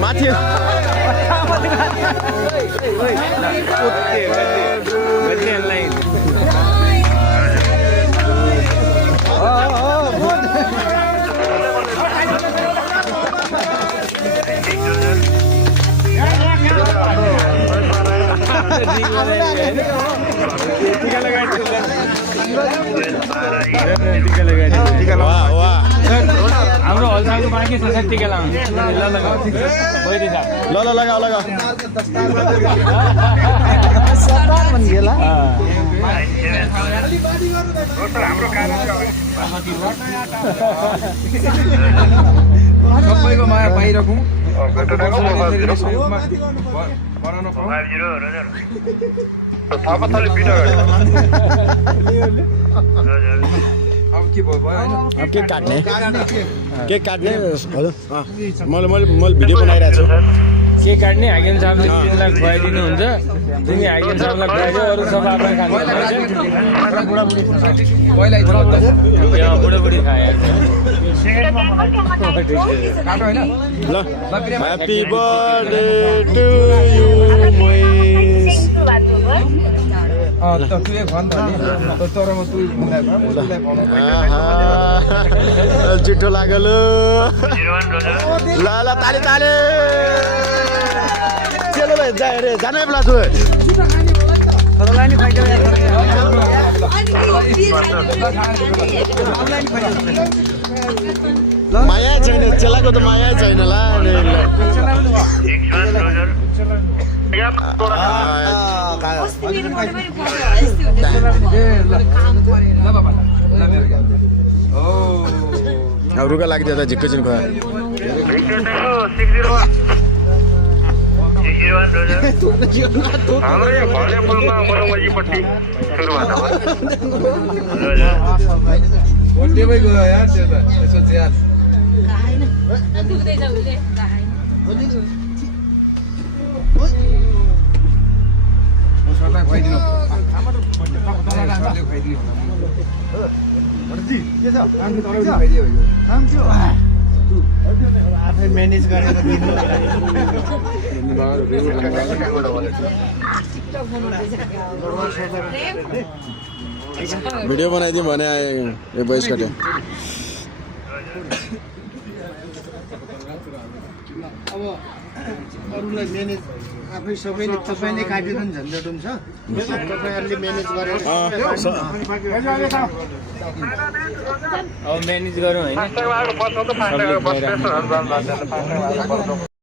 माथि हाम्रो हलसालको बाँकी छ सर टिका लाउनु ल ल लगा लगा सबैको माया पाइराखौँ अब के भयो अब केक काट्ने हजुर मैले भिडियो बनाइरहेको छु केक काट्ने हाकिम साहबले तिमीलाई खुवाइदिनु हुन्छ तिमी हाकिम साहबलाई खुवाइदियो अरू सब आफ्नो खानु बुढाबुढी खाए ल ह्याप्पी बर्थडे टु यु जुठो लाग्यो ल ल ताली ताली चलो भाइ जाने बेला छु माया छैन चेलाको त माया छैन ला अब रुगा लाग्दियो त झिक्कै छिन् खुवा आफै म्यानेज गरेर दिनु भिडियो बनाइदिउँ भने यो भोइस कट्यो अब अरूलाई म्यानेज आफै सबैले तपाईँले काटिनु झन्झट हुन्छ तपाईँहरूले म्यानेज गरेर अब म्यानेज गरौँ होइन